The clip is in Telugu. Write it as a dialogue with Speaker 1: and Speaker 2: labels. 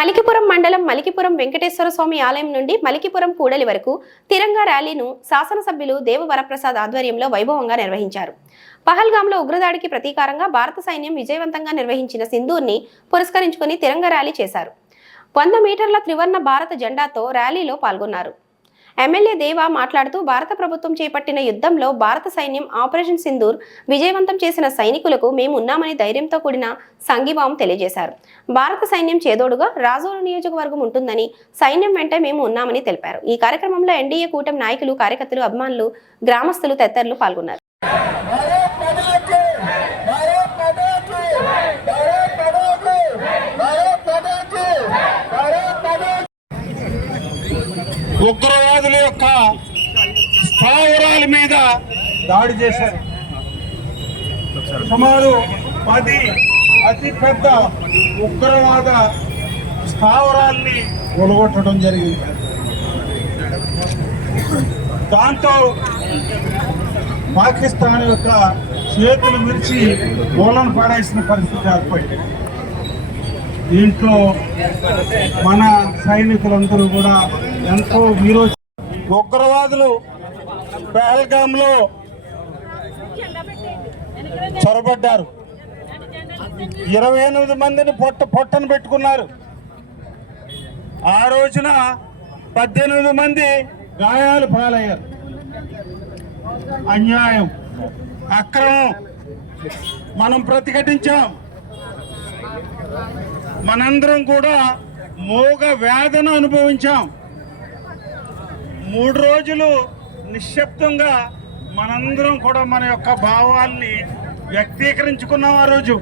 Speaker 1: మలికిపురం మండలం మలికిపురం వెంకటేశ్వర స్వామి ఆలయం నుండి మలికిపురం కూడలి వరకు తిరంగా ర్యాలీను శాసనసభ్యులు దేవవరప్రసాద్ ఆధ్వర్యంలో వైభవంగా నిర్వహించారు. పహల్గాంలో ఉగ్రదాడికి ప్రతీకారంగా భారత సైన్యం విజయవంతంగా నిర్వహించిన సింధూర్ని పురస్కరించుకుని తిరంగ ర్యాలీ చేశారు. వంద మీటర్ల త్రివర్ణ భారత జెండాతో ర్యాలీలో పాల్గొన్నారు. ఎమ్మెల్యే దేవా మాట్లాడుతూ భారత ప్రభుత్వం చేపట్టిన యుద్ధంలో భారత సైన్యం ఆపరేషన్ సింధూర్ విజయవంతం చేసిన సైనికులకు మేము ఉన్నామని ధైర్యంతో కూడిన సంఘీభావం తెలియజేశారు. భారత సైన్యం చేదోడుగా రాజోలు నియోజకవర్గం ఉంటుందని సైన్యం వెంట మేము ఉన్నామని తెలిపారు. ఈ కార్యక్రమంలో ఎన్డీఏ కూటమి నాయకులు కార్యకర్తలు అభిమానులు గ్రామస్తులు తదితరులు పాల్గొన్నారు.
Speaker 2: ఉగ్రవాదుల యొక్క స్థావరాల మీద దాడి చేశారు. సుమారు పది అతి పెద్ద ఉగ్రవాద స్థావరాల్ని ఒలగొట్టడం జరిగింది. దాంతో పాకిస్తాన్ యొక్క చేతులు మించి మూలను పడేసిన పరిస్థితి ఏర్పడింది. దీంట్లో మన సైనికులందరూ కూడా ఎంతో వీరో ఉగ్రవాదులు పహల్గామ్లో చొరబడ్డారు. ఇరవై ఎనిమిది మందిని పొట్ట పొట్టను పెట్టుకున్నారు. ఆ రోజున పద్దెనిమిది మంది గాయాలు పాలయ్యారు. అన్యాయం అక్రమం మనం ప్రతిఘటించాం. మనందరం కూడా మోగ వేదన అనుభవించాం. మూడు రోజులు నిశ్శబ్దంగా మనందరం కూడా మన యొక్క భావాల్ని వ్యక్తీకరించుకున్నాం ఆ రోజు.